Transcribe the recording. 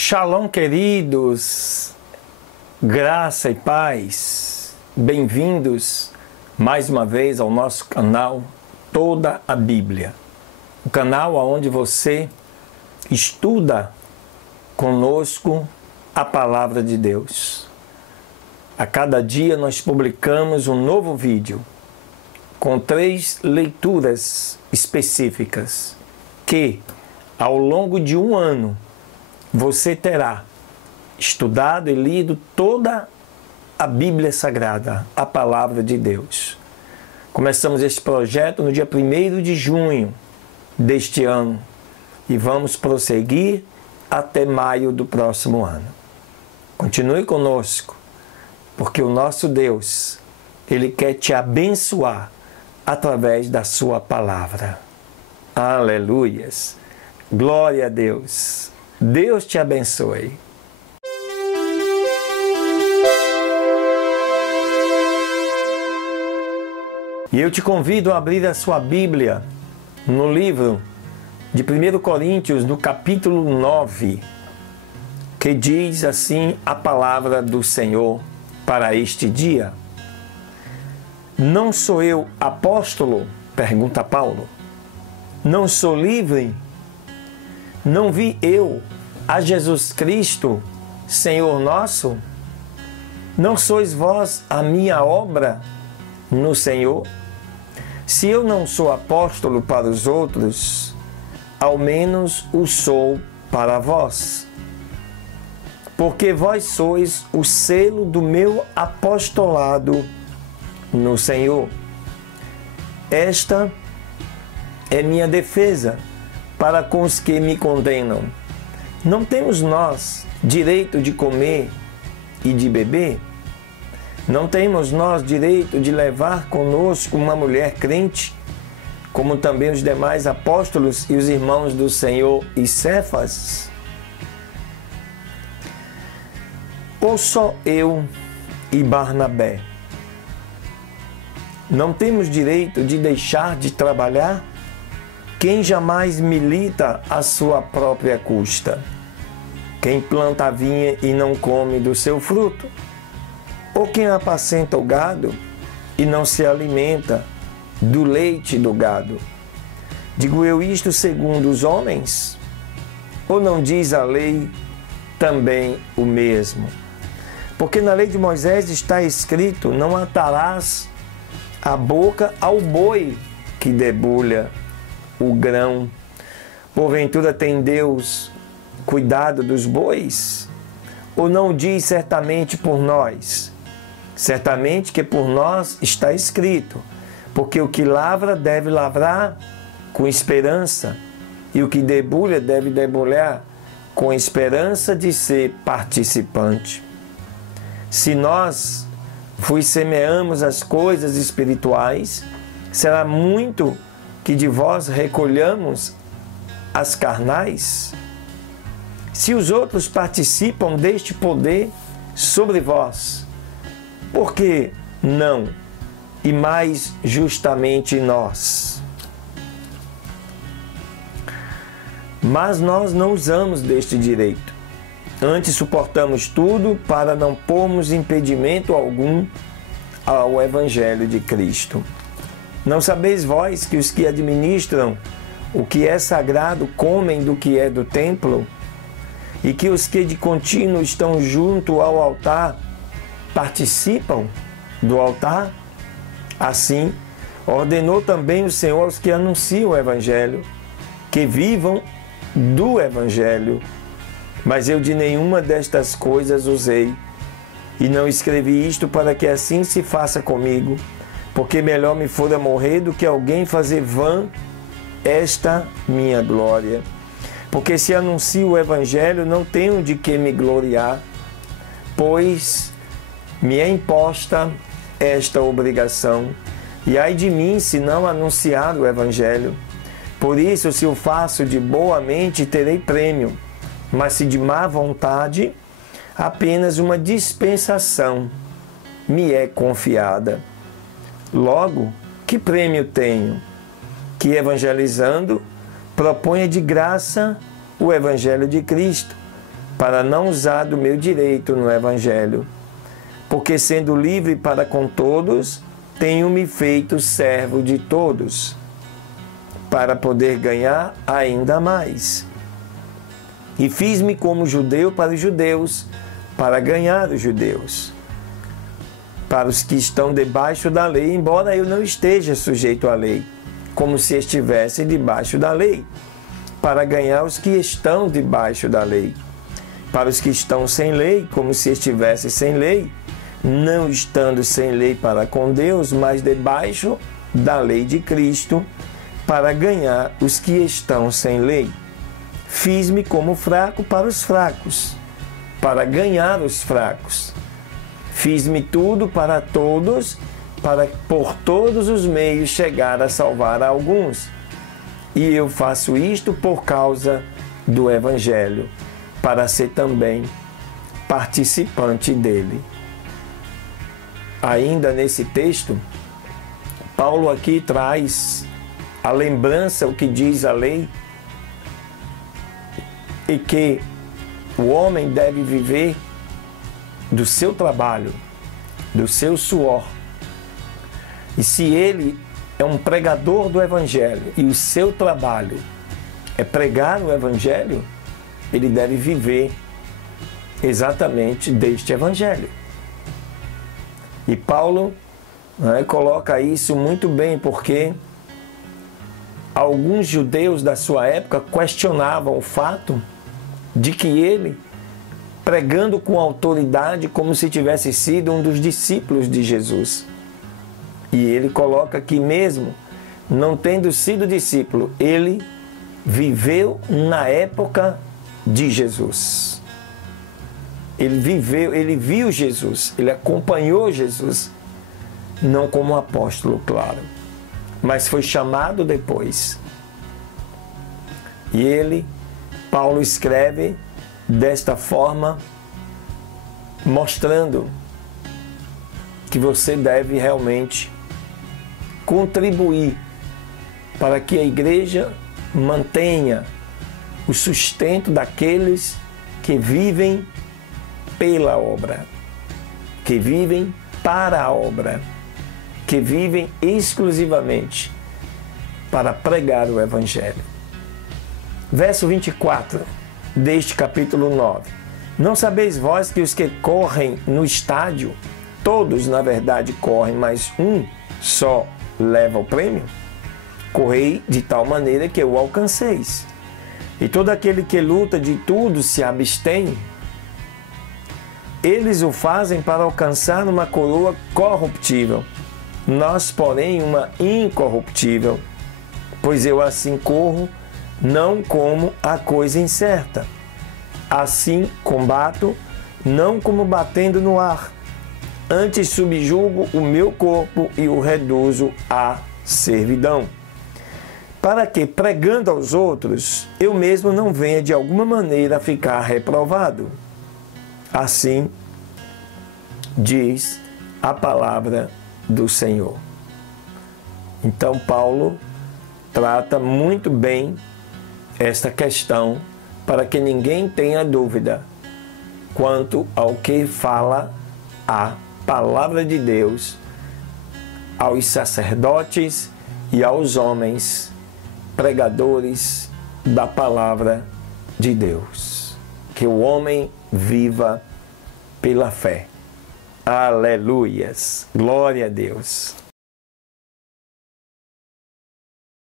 Shalom, queridos, graça e paz, bem-vindos mais uma vez ao nosso canal Toda a Bíblia, o canal onde você estuda conosco a Palavra de Deus. A cada dia nós publicamos um novo vídeo com 3 leituras específicas que, ao longo de um ano, você terá estudado e lido toda a Bíblia Sagrada, a Palavra de Deus. Começamos este projeto no dia 1º de junho deste ano e vamos prosseguir até maio do próximo ano. Continue conosco, porque o nosso Deus, Ele quer te abençoar através da sua palavra. Aleluias! Glória a Deus! Deus te abençoe. E eu te convido a abrir a sua Bíblia no livro de 1 Coríntios, no capítulo 9, que diz assim a palavra do Senhor para este dia. Não sou eu apóstolo? Pergunta Paulo. Não sou livre? Não vi eu a Jesus Cristo, Senhor nosso? Não sois vós a minha obra no Senhor? Se eu não sou apóstolo para os outros, ao menos o sou para vós. Porque vós sois o selo do meu apostolado no Senhor. Esta é minha defesa para com os que me condenam. Não temos nós direito de comer e de beber? Não temos nós direito de levar conosco uma mulher crente, como também os demais apóstolos e os irmãos do Senhor e Cefas? Ou só eu e Barnabé? Não temos direito de deixar de trabalhar? Quem jamais milita à sua própria custa? Quem planta a vinha e não come do seu fruto? Ou quem apacenta o gado e não se alimenta do leite do gado? Digo eu isto segundo os homens? Ou não diz a lei também o mesmo? Porque na lei de Moisés está escrito: não atarás a boca ao boi que debulha o grão. Porventura tem Deus cuidado dos bois? Ou não diz certamente por nós? Certamente que por nós está escrito: porque o que lavra deve lavrar com esperança, e o que debulha deve debulhar com esperança de ser participante. Se nós vos semeamos as coisas espirituais, será muito que de vós recolhamos as carnais? Se os outros participam deste poder sobre vós, por que não, e mais justamente nós? Mas nós não usamos deste direito. Antes suportamos tudo para não pormos impedimento algum ao Evangelho de Cristo. Não sabeis vós que os que administram o que é sagrado comem do que é do templo? E que os que de contínuo estão junto ao altar participam do altar? Assim, ordenou também o Senhor aos que anunciam o Evangelho, que vivam do Evangelho. Mas eu de nenhuma destas coisas usei, e não escrevi isto para que assim se faça comigo, porque melhor me fora morrer do que alguém fazer vã esta minha glória. Porque se anuncio o Evangelho, não tenho de que me gloriar, pois me é imposta esta obrigação, e ai de mim se não anunciar o Evangelho. Por isso, se o faço de boa mente, terei prêmio, mas se de má vontade, apenas uma dispensação me é confiada. Logo, que prêmio tenho? Que evangelizando proponha de graça o Evangelho de Cristo, para não usar do meu direito no Evangelho, porque sendo livre para com todos, tenho-me feito servo de todos, para poder ganhar ainda mais. E fiz-me como judeu para os judeus, para ganhar os judeus. Para os que estão debaixo da lei, embora eu não esteja sujeito à lei, como se estivesse debaixo da lei, para ganhar os que estão debaixo da lei. Para os que estão sem lei, como se estivesse sem lei, não estando sem lei para com Deus, mas debaixo da lei de Cristo, para ganhar os que estão sem lei. Fiz-me como fraco para os fracos, para ganhar os fracos. Fiz-me tudo para todos, para por todos os meios chegar a salvar alguns. E eu faço isto por causa do Evangelho, para ser também participante dele. Ainda nesse texto, Paulo aqui traz a lembrança, o que diz a lei, e que o homem deve viver do seu trabalho, do seu suor. E se ele é um pregador do Evangelho e o seu trabalho é pregar o Evangelho, ele deve viver exatamente deste Evangelho. E Paulo coloca isso muito bem, porque alguns judeus da sua época questionavam o fato de que ele, pregando com autoridade, como se tivesse sido um dos discípulos de Jesus. E ele coloca que mesmo não tendo sido discípulo, ele viveu na época de Jesus. Ele viu Jesus, ele acompanhou Jesus, não como apóstolo, claro, mas foi chamado depois. E Paulo escreve desta forma, mostrando que você deve realmente contribuir para que a igreja mantenha o sustento daqueles que vivem pela obra, que vivem para a obra, que vivem exclusivamente para pregar o Evangelho. Verso 24 deste capítulo 9. Não sabeis vós que os que correm no estádio, todos na verdade correm, mas um só leva o prêmio? Correi de tal maneira que o alcanceis. E todo aquele que luta de tudo se abstém. Eles o fazem para alcançar uma coroa corruptível, nós, porém, uma incorruptível. Pois eu assim corro, não como a coisa incerta. Assim combato, não como batendo no ar. Antes subjugo o meu corpo e o reduzo à servidão, para que, pregando aos outros, eu mesmo não venha de alguma maneira a ficar reprovado. Assim diz a palavra do Senhor. Então Paulo trata muito bem esta questão para que ninguém tenha dúvida quanto ao que fala a palavra de Deus aos sacerdotes e aos homens pregadores da palavra de Deus. Que o homem viva pela fé. Aleluias! Glória a Deus!